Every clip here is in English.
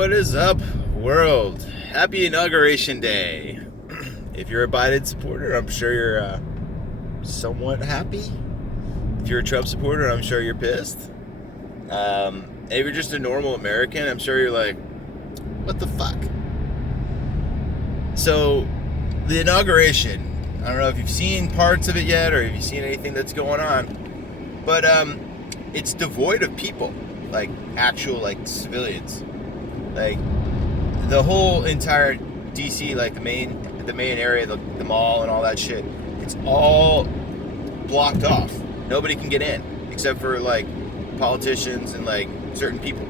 what is up, world? Happy Inauguration Day. If you're a Biden supporter, I'm sure you're somewhat happy. If you're a Trump supporter, I'm sure you're pissed. If you're just a normal American, I'm sure you're like, what the fuck? So, the inauguration, I don't know if you've seen parts of it yet or if you've seen anything that's going on, but it's devoid of people, like actual like civilians. Like the whole entire DC, like the main area, the mall and all that shit, it's all blocked off. Nobody can get in except for like politicians and like certain people.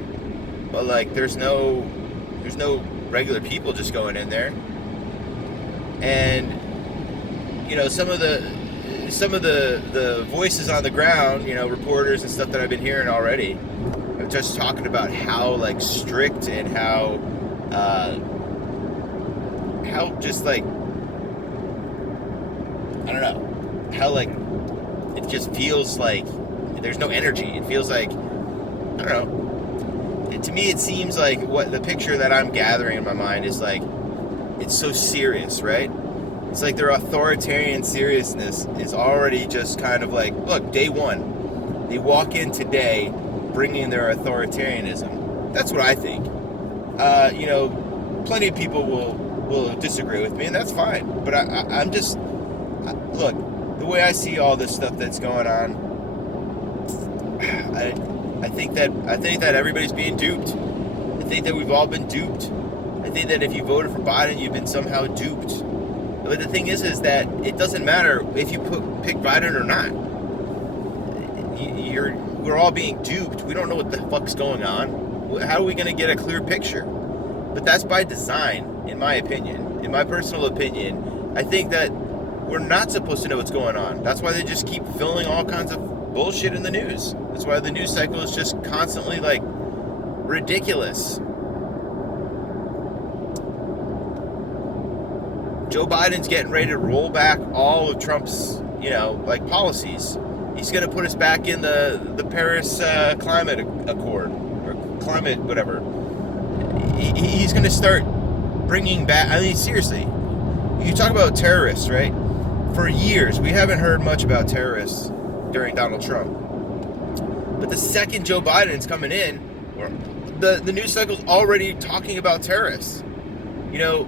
But like there's no regular people just going in there. And you know, some of the voices on the ground, you know, reporters and stuff that I've been hearing already, are just talking about how like strict and how just like, I don't know, how like it just feels like there's no energy. It feels like, I don't know. To me, it seems like what the picture that I'm gathering in my mind is like, it's so serious, right? It's like their authoritarian seriousness is already just kind of like, look, day one, they walk in today bringing their authoritarianism. That's what I think. You know, plenty of people will disagree with me, and that's fine. But I'm just, look, the way I see all this stuff that's going on, I think that everybody's being duped. I think that we've all been duped. I think that if you voted for Biden, you've been somehow duped. But the thing is that it doesn't matter if you pick Biden or not. We're all being duped. We don't know what the fuck's going on. How are we going to get a clear picture? But that's by design, in my opinion. In my personal opinion, I think that we're not supposed to know what's going on. That's why they just keep filling all kinds of bullshit in the news. That's why the news cycle is just constantly like ridiculous. Joe Biden's getting ready to roll back all of Trump's, you know, like policies. He's going to put us back in the Paris climate accord or climate whatever. He's going to start bringing back. I mean, seriously, you talk about terrorists, right? For years, we haven't heard much about terrorists during Donald Trump. But the second Joe Biden's coming in, the news cycle's already talking about terrorists. You know,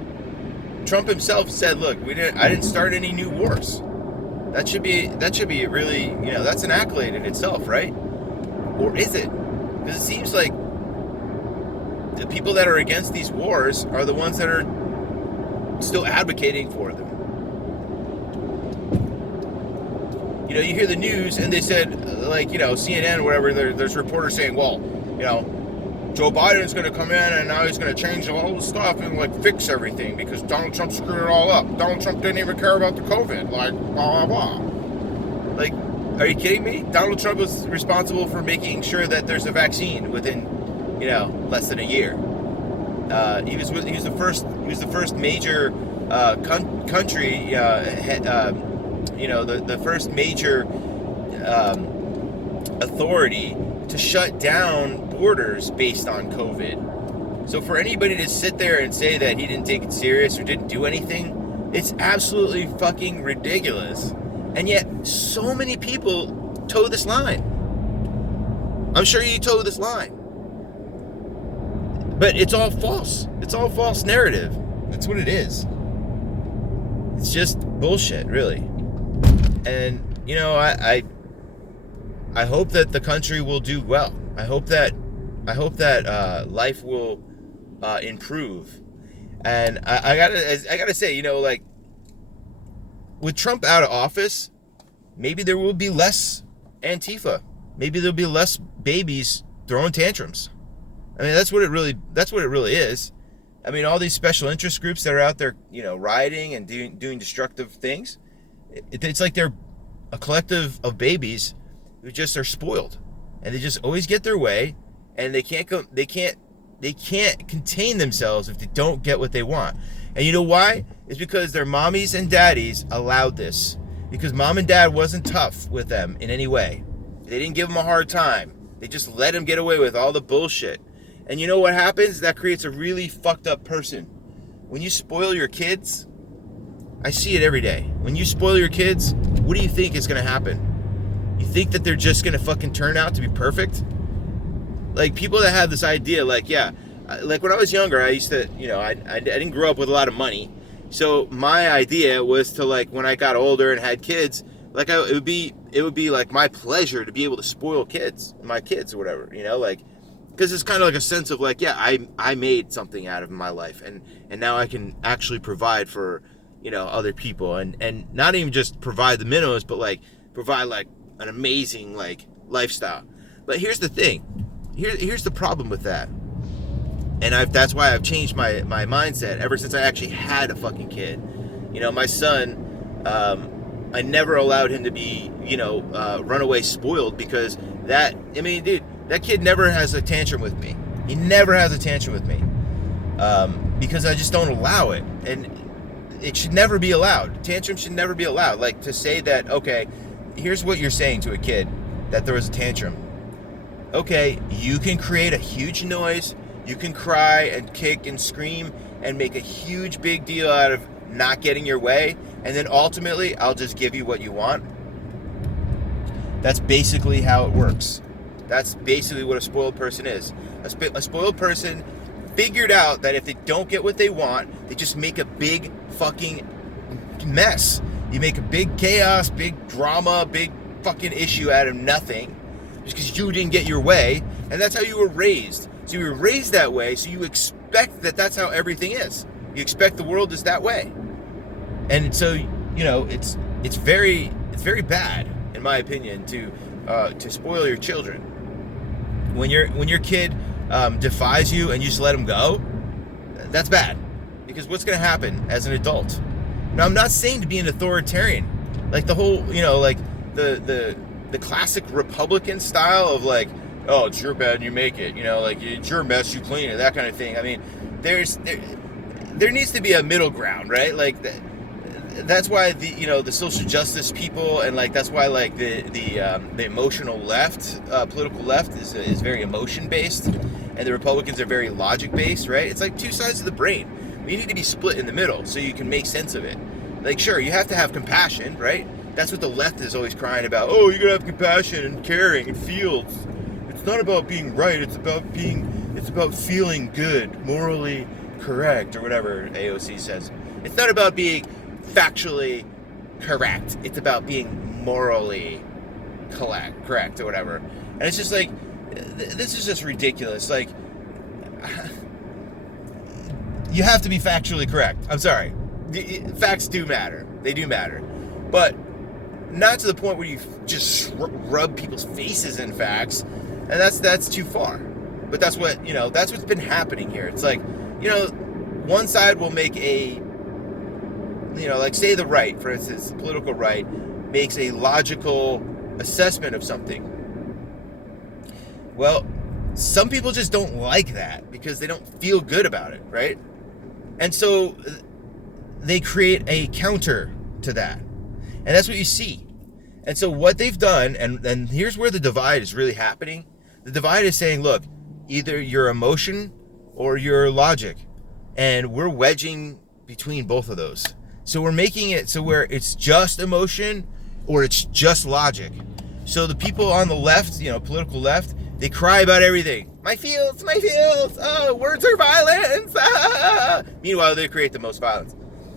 Trump himself said, "Look, I didn't start any new wars." That should be really, you know, that's an accolade in itself, right? Or is it? Because it seems like the people that are against these wars are the ones that are still advocating for them. You know, you hear the news and they said, like, you know, CNN or whatever, there's reporters saying, well, you know, Joe Biden's going to come in and now he's going to change all the stuff and like fix everything because Donald Trump screwed it all up. Donald Trump didn't even care about the COVID, like blah, blah, blah. Like, are you kidding me? Donald Trump was responsible for making sure that there's a vaccine within, you know, less than a year. He was the first major country, you know, the first major authority to shut down borders based on COVID. So for anybody to sit there and say that he didn't take it serious or didn't do anything, it's absolutely fucking ridiculous. And yet so many people toe this line. I'm sure you toe this line. But it's all false. It's all false narrative. That's what it is. It's just bullshit, really. And, you know, I hope that the country will do well. I hope that life will improve. And I gotta say, you know, like with Trump out of office, maybe there will be less Antifa. Maybe there'll be less babies throwing tantrums. I mean, that's what it really is. I mean, all these special interest groups that are out there, you know, rioting and doing destructive things. It's like they're a collective of babies who just are spoiled, and they just always get their way, and they can't contain themselves if they don't get what they want. And you know why? It's because their mommies and daddies allowed this. Because mom and dad wasn't tough with them in any way. They didn't give them a hard time. They just let them get away with all the bullshit. And you know what happens? That creates a really fucked up person. When you spoil your kids, I see it every day. When you spoil your kids, what do you think is going to happen? You think that they're just going to fucking turn out to be perfect? Like, people that have this idea, like, yeah, like when I was younger, I used to, you know, I didn't grow up with a lot of money. So my idea was to, like, when I got older and had kids, like, it would be like my pleasure to be able to spoil my kids or whatever, you know, like, because it's kind of like a sense of like, yeah, I made something out of my life, and now I can actually provide for, you know, other people, and not even just provide the minimums, but like provide like an amazing like lifestyle. But here's the thing, here's the problem with that, and that's why I've changed my mindset ever since I actually had a fucking kid. You know, my son, I never allowed him to be, you know, runaway spoiled, because that, I mean, dude, that kid never has a tantrum with me. He never has a tantrum with me, because I just don't allow it, and it should never be allowed. Tantrums should never be allowed. Like, to say that, okay, here's what you're saying to a kid, that there was a tantrum. Okay, you can create a huge noise, you can cry and kick and scream and make a huge big deal out of not getting your way, and then ultimately I'll just give you what you want. That's basically how it works. That's basically what a spoiled person is. A spoiled person figured out that if they don't get what they want, they just make a big fucking mess. You make a big chaos, big drama, big fucking issue out of nothing, just because you didn't get your way, and that's how you were raised. So you were raised that way, so you expect that that's how everything is. You expect the world is that way. And so, you know, it's very bad, in my opinion, to spoil your children. When your kid defies you and you just let him go, that's bad. Because what's going to happen as an adult? Now, I'm not saying to be an authoritarian, like the whole, you know, like the classic Republican style of like, oh, it's your bed and you make it, you know, like it's your mess, you clean it, that kind of thing. I mean, there needs to be a middle ground, right? Like that's why the social justice people, and like that's why like the emotional left, political left is very emotion based, and the Republicans are very logic based, right? It's like two sides of the brain. You need to be split in the middle so you can make sense of it. Like, sure, you have to have compassion, right? That's what the left is always crying about. Oh, you gotta have compassion and caring and feels. It's not about being right. It's about feeling good, morally correct, or whatever AOC says. It's not about being factually correct. It's about being morally correct or whatever. And it's just like, this is just ridiculous. Like, you have to be factually correct. I'm sorry. Facts do matter. They do matter. But not to the point where you just rub people's faces in facts. And that's too far. But that's what's been happening here. It's like, one side will make like say the right, for instance, the political right makes a logical assessment of something. Well, some people just don't like that because they don't feel good about it, right? And so they create a counter to that. And that's what you see. And so what they've done, and here's where the divide is really happening. The divide is saying, look, either your emotion or your logic. And we're wedging between both of those. So we're making it so where it's just emotion or it's just logic. So the people on the left, political left, they cry about everything. My feels, oh, words are violence. Ah. Meanwhile, they create the most violence.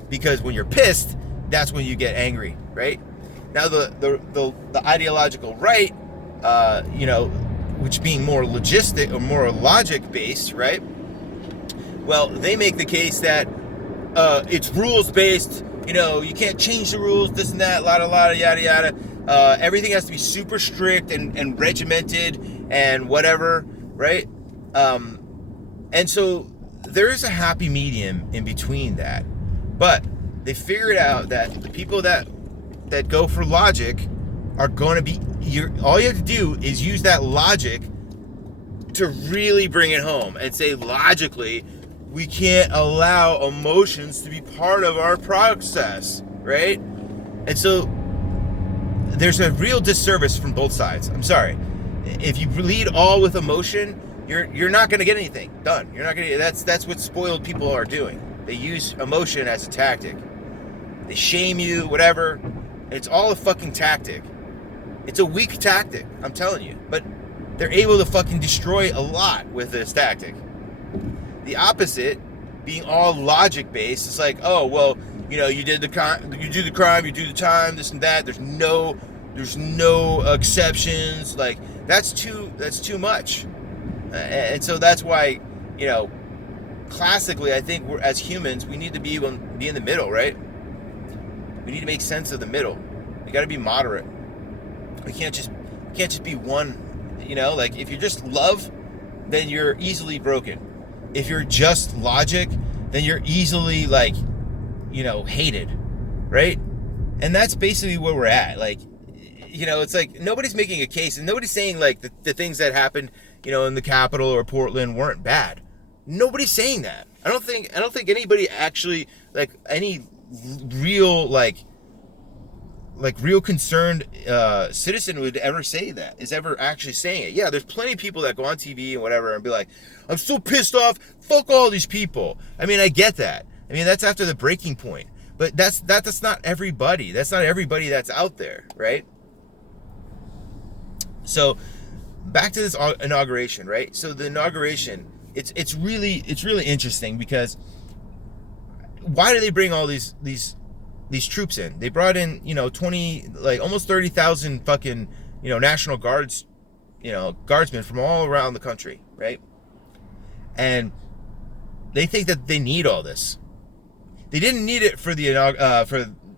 Because when you're pissed, that's when you get angry, right? Now the ideological right, which being more logistic or more logic based, right? Well, they make the case that it's rules based. You can't change the rules, this and that, yada yada. Everything has to be super strict and regimented and whatever, right? And so there is a happy medium in between that. But they figured out that the people that go for logic are going to be, all you have to do is use that logic to really bring it home and say, logically, we can't allow emotions to be part of our process, right? And so there's a real disservice from both sides. I'm sorry. If you lead all with emotion, you're not going to get anything done. You're not going to. That's what spoiled people are doing. They use emotion as a tactic. They shame you, whatever. It's all a fucking tactic. It's a weak tactic, I'm telling you. But they're able to fucking destroy a lot with this tactic. The opposite, being all logic based, it's like, oh well, you know, you do the crime, you do the time, this and that. There's no exceptions. Like that's too much. And so that's why, you know, classically, I think we're, as humans, we need to be in the middle, right? We need to make sense of the middle. We got to be moderate. We can't just be one. You know, like if you're just love, then you're easily broken. If you're just logic, then you're easily like, you know, hated, right? And that's basically where we're at. Like, you know, it's like nobody's making a case, and nobody's saying like the things that happened, you know, in the Capitol or Portland weren't bad. Nobody's saying that. I don't think anybody actually, like any real real concerned citizen would ever say that, is ever actually saying it. Yeah, there's plenty of people that go on TV and whatever and be like, I'm so pissed off, fuck all these people. I mean, I get that. I mean, that's after the breaking point. But that's not everybody. That's not everybody that's out there, right? So back to this inauguration, right? So the inauguration, it's really interesting because why do they bring all these troops in? They brought in, you know, almost 30,000 fucking, you know, National Guards, you know, guardsmen from all around the country, right? And they think that they need all this. They didn't need it for the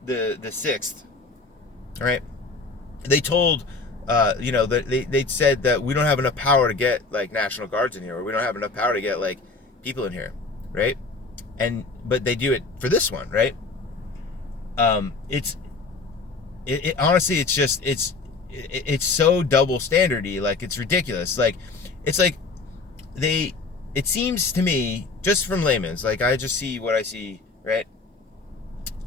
6th, right? They told, you know, that they said that we don't have enough power to get like National Guards in here, or we don't have enough power to get like people in here, right? But they do it for this one, right? Honestly, it's so double standardy, like it's ridiculous. Like it's like it seems to me, just from layman's, like I just see what I see, right?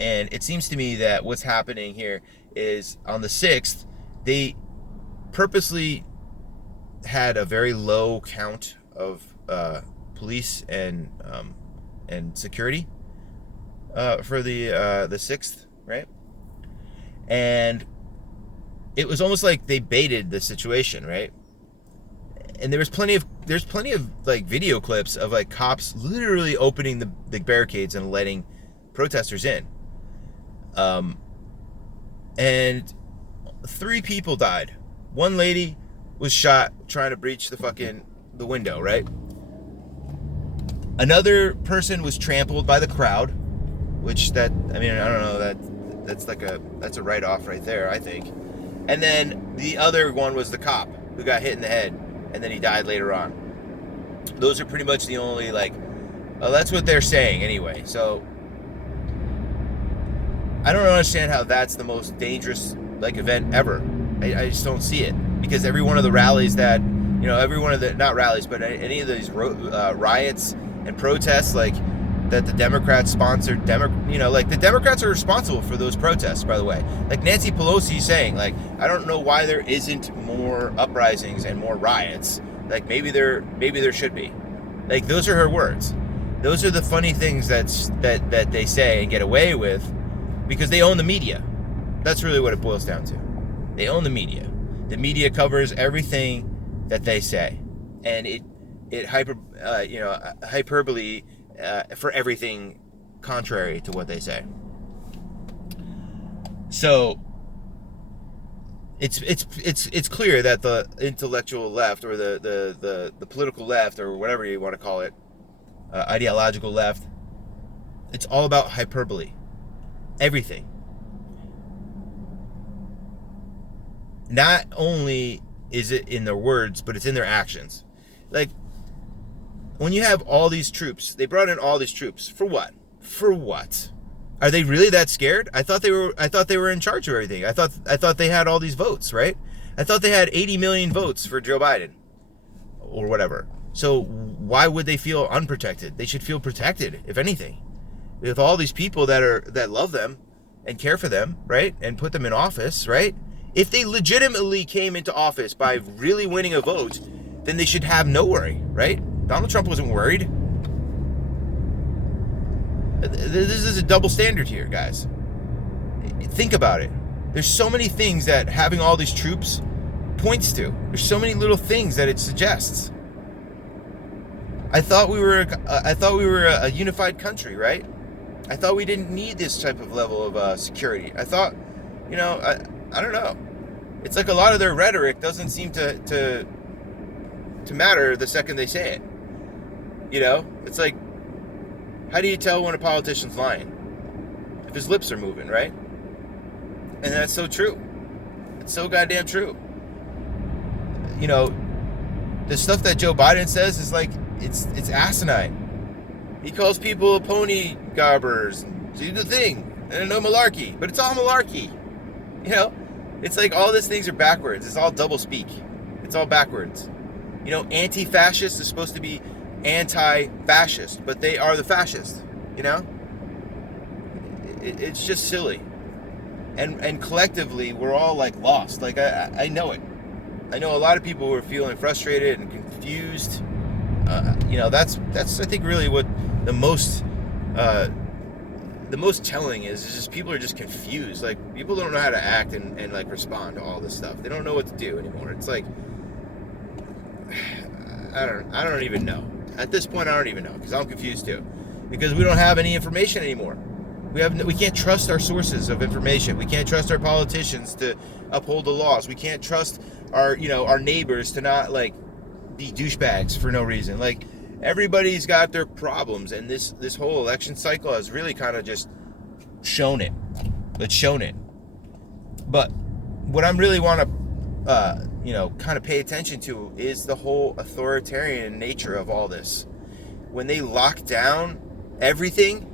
And it seems to me that what's happening here is on the 6th, they purposely had a very low count of police and security for the 6th, right? And it was almost like they baited the situation, right? And there's plenty of like video clips of like cops literally opening the barricades and letting protesters in. And 3 people died. One lady was shot trying to breach the window, right? Another person was trampled by the crowd, which I don't know, that's a write-off right there, I think. And then the other one was the cop who got hit in the head, and then he died later on. Those are pretty much the only, like, that's what they're saying anyway. So I don't understand how that's the most dangerous, like, event ever. I just don't see it, because every one of the rallies that, you know, not rallies, but any of these riots and protests, like, that the Democrats sponsored, you know, like, the Democrats are responsible for those protests, by the way. Like Nancy Pelosi saying, like, I don't know why there isn't more uprisings and more riots. Like, maybe there should be. Like, those are her words. Those are the funny things that they say and get away with, because they own the media. That's really what it boils down to. They own the media. The media covers everything that they say, and it hyperbole for everything contrary to what they say. So it's clear that the intellectual left, or the political left, or whatever you want to call it, ideological left, it's all about hyperbole. Everything. Not only is it in their words, but it's in their actions. Like, when you have all these troops, they brought in all these troops for what? For what? Are they really that scared? I thought they were in charge of everything. I thought they had all these votes, right? I thought they had 80 million votes for Joe Biden, or whatever. So why would they feel unprotected? They should feel protected, if anything, with all these people that love them and care for them, right? And put them in office, right? If they legitimately came into office by really winning a vote, then they should have no worry, right? Donald Trump wasn't worried. This is a double standard here, guys. Think about it. There's so many things that having all these troops points to. There's so many little things that it suggests. I thought we were a unified country, right? I thought we didn't need this type of level of security. I thought, I don't know. It's like a lot of their rhetoric doesn't seem to matter the second they say it. It's like, how do you tell when a politician's lying? If his lips are moving, right? And that's so true. It's so goddamn true. The stuff that Joe Biden says is like, it's asinine. He calls people pony garbers, do the thing, and no malarkey. But it's all malarkey. It's like all these things are backwards. It's all double speak. It's all backwards. Anti-fascist is supposed to be anti-fascist, but they are the fascist. It's just silly. And collectively, we're all like lost. Like I know it. I know a lot of people who are feeling frustrated and confused. That's I think really what the most telling is just people are just confused. Like people don't know how to act and like respond to all this stuff. They don't know what to do anymore. It's like I don't even know. At this point, I don't even know because I'm confused too. Because we don't have any information anymore. We can't trust our sources of information. We can't trust our politicians to uphold the laws. We can't trust our neighbors to not like be douchebags for no reason. Like everybody's got their problems, and this whole election cycle has really kind of just shown it. It's shown it. But what I really want to kind of pay attention to is the whole authoritarian nature of all this. When they lock down everything,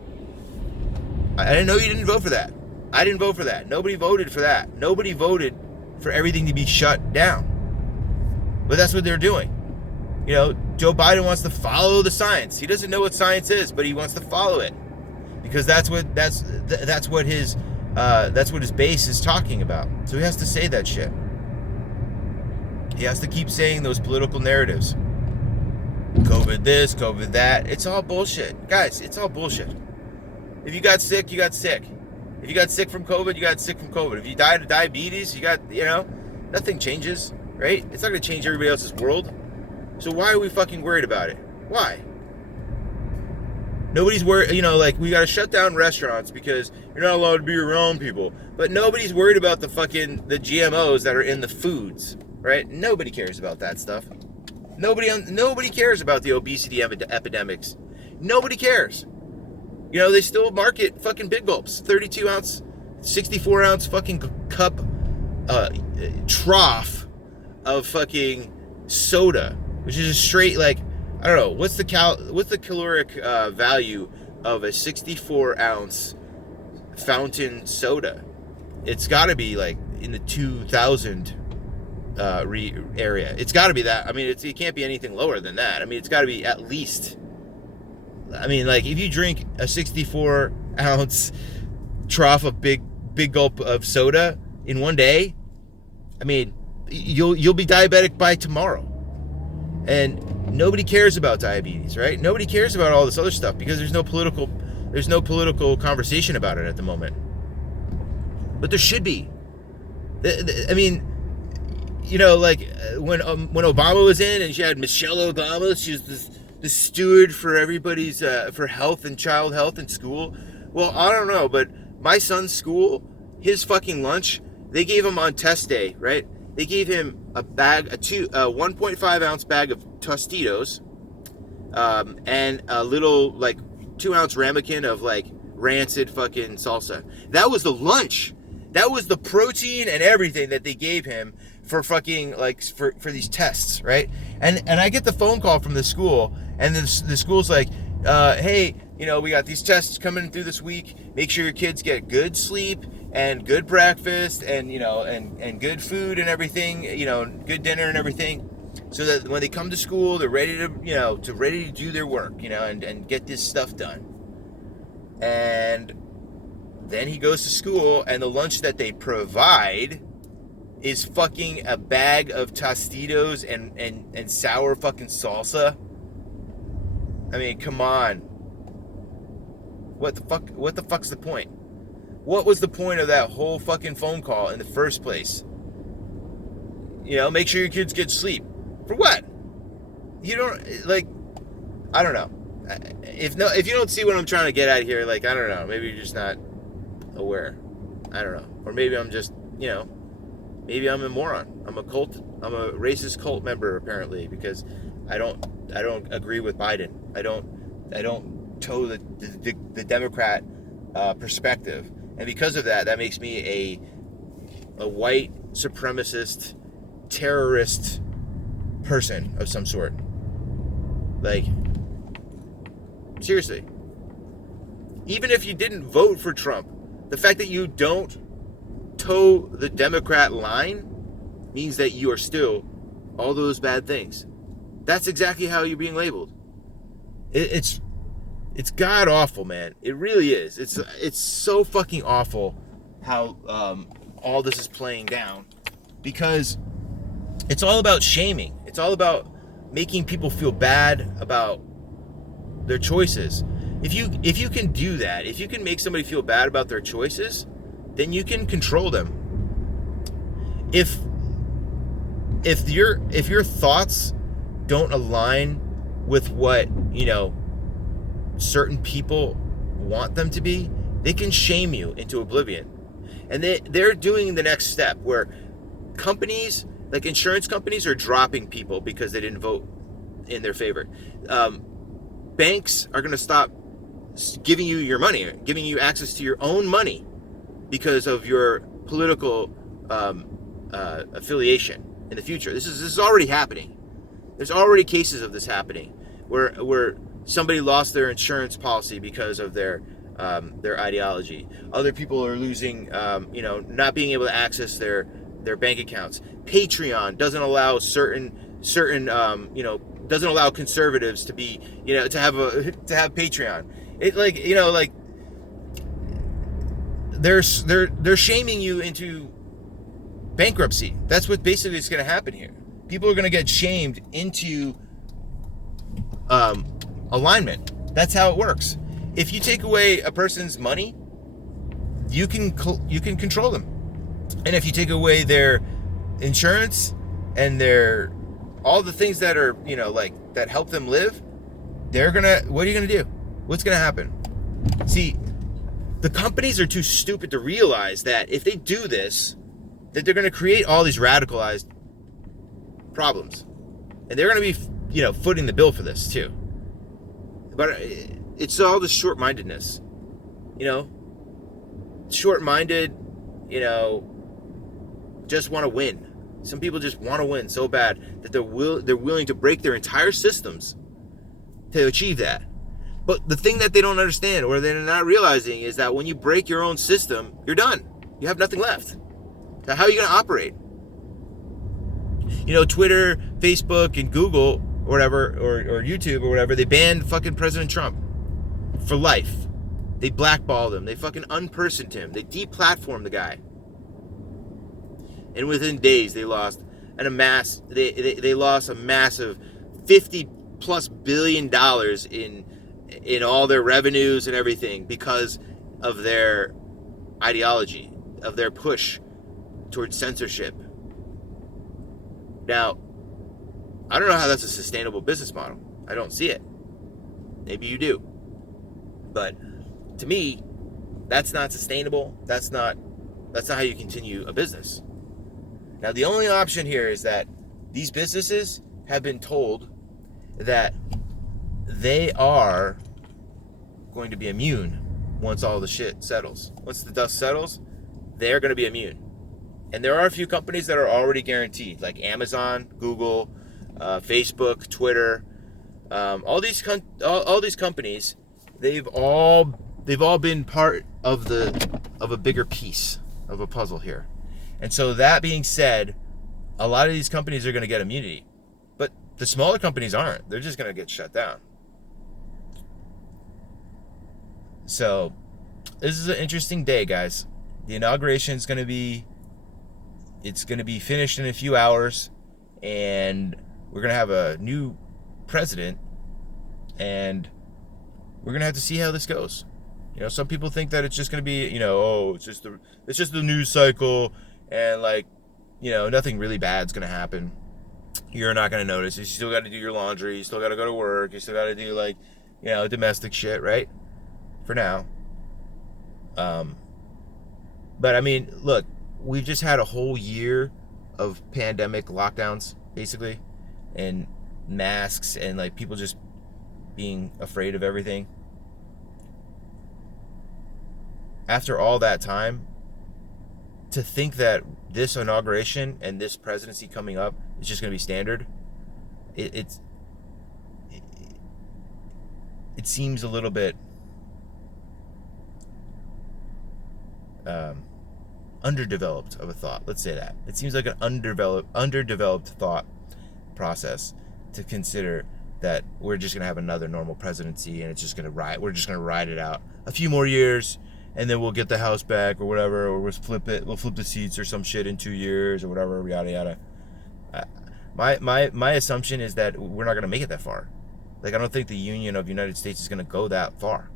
I didn't know you didn't vote for that. I didn't vote for that. Nobody voted for that. Nobody voted for everything to be shut down. But that's what they're doing. Joe Biden wants to follow the science. He doesn't know what science is, but he wants to follow it because that's what his base is talking about. So he has to say that shit. He has to keep saying those political narratives. COVID this, COVID that. It's all bullshit. Guys, it's all bullshit. If you got sick, you got sick. If you got sick from COVID, you got sick from COVID. If you died of diabetes, you got, nothing changes, right? It's not going to change everybody else's world. So why are we fucking worried about it? Why? Nobody's worried, we got to shut down restaurants because you're not allowed to be around people. But nobody's worried about the GMOs that are in the foods, right? Nobody cares about that stuff. Nobody cares about the obesity epidemics. Nobody cares. They still market fucking Big Gulps, 32 ounce, 64 ounce fucking cup, trough of fucking soda, which is a straight, like, I don't know, what's the caloric value of a 64 ounce fountain soda? It's got to be like in the 2,000 area. It's got to be that. I mean, it can't be anything lower than that. I mean, it's got to be at least. I mean, like, if you drink a 64 ounce trough of big gulp of soda in one day, I mean, you'll be diabetic by tomorrow. And nobody cares about diabetes, right? Nobody cares about all this other stuff because there's no political conversation about it at the moment. But there should be. I mean, like when Obama was in and she had Michelle Obama, she was the steward for everybody's for health and child health in school. Well, I don't know, but my son's school, his fucking lunch, they gave him on test day, right? They gave him a 1.5 ounce bag of Tostitos, and a little like 2 ounce ramekin of like rancid fucking salsa. That was the lunch. That was the protein and everything that they gave him for fucking like for these tests, right? And I get the phone call from the school, and the school's like, hey, we got these tests coming through this week. Make sure your kids get good sleep and good breakfast and and good food and everything, good dinner and everything, so that when they come to school, they're ready to ready to do their work, and get this stuff done. And then he goes to school, and the lunch that they provide is fucking a bag of Tostitos and sour fucking salsa. I mean, come on. What the fuck's the point? What was the point of that whole fucking phone call in the first place? You know, make sure your kids get sleep. For what? You don't, like, I don't know. If you don't see what I'm trying to get at here, like, I don't know. Maybe you're just not aware. I don't know. Or maybe I'm just, you know, maybe I'm a moron. I'm a racist cult member, apparently, because I don't agree with Biden. I don't toe the Democrat perspective. And because of that, that makes me a white supremacist terrorist person of some sort. Like, seriously. Even if you didn't vote for Trump, the fact that you don't toe the Democrat line means that you are still all those bad things. That's exactly how you're being labeled. It's god awful, man. It really is. It's so fucking awful how all this is playing down, because it's all about shaming. It's all about making people feel bad about their choices. If you can do that, if you can make somebody feel bad about their choices, then you can control them. If your thoughts don't align with what, you know, certain people want them to be, they can shame you into oblivion. And they're doing the next step, where companies, like insurance companies, are dropping people because they didn't vote in their favor. Banks are going to stop giving you your money, giving you access to your own money because of your political affiliation in the future. This is already happening. There's already cases of this happening where somebody lost their insurance policy because of their ideology. Other people are losing, not being able to access their bank accounts. Patreon doesn't allow doesn't allow conservatives to be, to have Patreon. They're shaming you into bankruptcy. That's what basically is going to happen here. People are going to get shamed into alignment. That's how it works. If you take away a person's money, you can control them. And if you take away their insurance and their all the things that are, that help them live, what are you gonna do? What's gonna happen? See, the companies are too stupid to realize that if they do this, that they're gonna create all these radicalized problems. And they're gonna be, footing the bill for this too. But it's all the short-mindedness, short-minded, just want to win. Some people just want to win so bad that they're willing to break their entire systems to achieve that. But the thing that they don't understand, or they're not realizing, is that when you break your own system, you're done. You have nothing left. So how are you going to operate? Twitter, Facebook, and Google, or whatever, or YouTube, or whatever, they banned fucking President Trump for life. They blackballed him. They fucking unpersoned him. They deplatformed the guy. And within days, they lost they lost a massive $50+ billion in all their revenues and everything because of their ideology, of their push towards censorship. Now, I don't know how that's a sustainable business model. I don't see it. Maybe you do. But to me, that's not sustainable. That's not how you continue a business. Now, the only option here is that these businesses have been told that they are going to be immune once all the shit settles. Once the dust settles, they're going to be immune. And there are a few companies that are already guaranteed, like Amazon, Google, Facebook, Twitter. All these companies, they've all been part of a bigger piece of a puzzle here. And so that being said, a lot of these companies are going to get immunity, but the smaller companies aren't. They're just going to get shut down. So this is an interesting day, guys. The inauguration is going to be, it's going to be finished in a few hours, and we're going to have a new president, and we're going to have to see how this goes. You know, some people think that it's just going to be, you know, oh, it's just the news cycle, and like, you know, nothing really bad's going to happen. You're not going to notice. You still got to do your laundry. You still got to go to work. You still got to do, like, you know, domestic shit, right? For now. But I mean, look, we've just had a whole year of pandemic lockdowns, basically, and masks, and like people just being afraid of everything. After all that time, to think that this inauguration and this presidency coming up is just going to be standard, it seems a little bit underdeveloped of a thought. Let's say that. It seems like an underdeveloped thought process to consider that we're just going to have another normal presidency and it's just going to ride. We're just going to ride it out a few more years, and then we'll get the House back or whatever, or we'll flip the seats or some shit in 2 years or whatever, yada yada. My assumption is that we're not going to make it that far. Like, I don't think the Union of United States is going to go that far.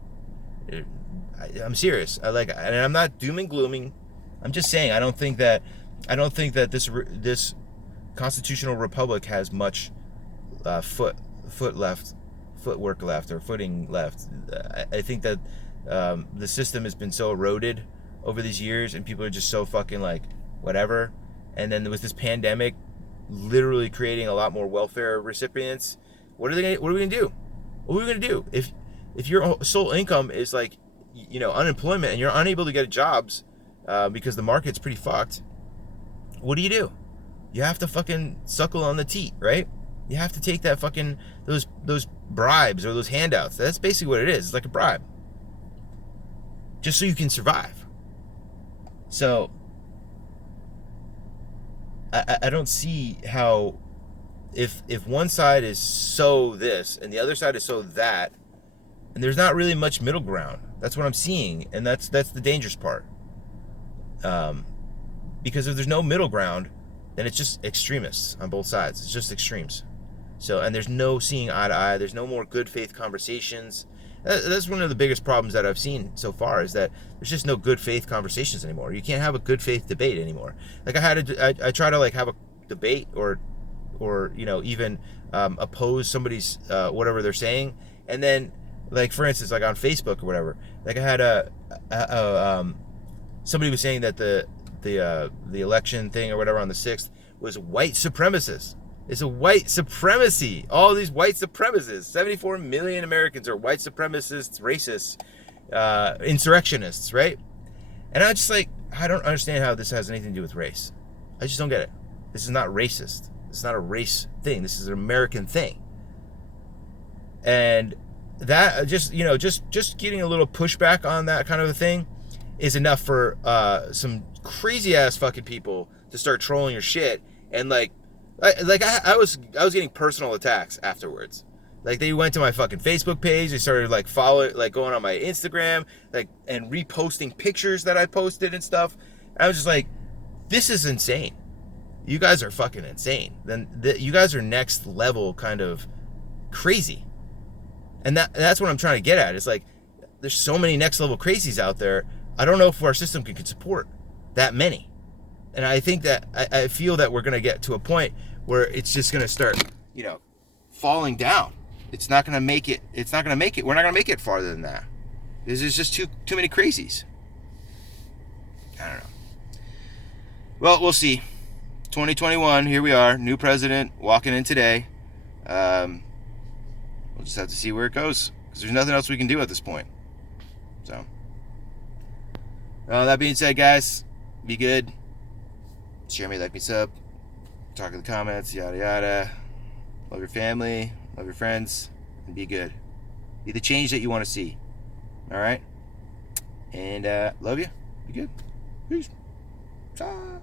I'm serious. And I'm not doom and glooming. I'm just saying I don't think that this constitutional republic has much footwork left, or footing left. I think that the system has been so eroded over these years, and people are just so fucking like whatever. And then there was this pandemic literally creating a lot more welfare recipients. What are we gonna do? What are we gonna do if your sole income is like, you know, unemployment, and you're unable to get jobs because the market's pretty fucked? What do? You have to fucking suckle on the teat, right? You have to take that fucking those bribes or those handouts. That's basically what it is. It's like a bribe, just so you can survive. So I don't see how, if one side is so this and the other side is so that, and there's not really much middle ground. That's what I'm seeing, and that's the dangerous part. Because if there's no middle ground, then it's just extremists on both sides. It's just extremes. So, and there's no seeing eye to eye. There's no more good faith conversations. That's one of the biggest problems that I've seen so far, is that there's just no good faith conversations anymore. You can't have a good faith debate anymore. Like, I try to like have a debate or you know, even oppose somebody's whatever they're saying, and then, like, for instance, like on Facebook or whatever, like I had somebody was saying that the election thing or whatever on the 6th was white supremacists. It's a white supremacy. All these white supremacists. 74 million Americans are white supremacists, racists, insurrectionists, right? And I'm just like, I don't understand how this has anything to do with race. I just don't get it. This is not racist. It's not a race thing. This is an American thing. And that just, you know, just getting a little pushback on that kind of a thing is enough for some crazy ass fucking people to start trolling your shit. And like I was getting personal attacks afterwards. Like, they went to my fucking Facebook page. They started like going on my Instagram, like, and reposting pictures that I posted and stuff. And I was just like, this is insane. You guys are fucking insane. Then you guys are next level kind of crazy. And that's what I'm trying to get at. It's like, there's so many next level crazies out there. I don't know if our system can support that many. And I think that I feel that we're going to get to a point where it's just going to start, you know, falling down. It's not going to make it. It's not going to make it. We're not going to make it farther than that. There's just too many crazies. I don't know. Well, we'll see. 2021, here we are. New president walking in today. We'll just have to see where it goes, because there's nothing else we can do at this point. So, that being said, guys, be good. Share me, like me, sub. Talk in the comments, yada yada. Love your family, love your friends, and be good. Be the change that you want to see. All right? And love you. Be good. Peace. Ciao.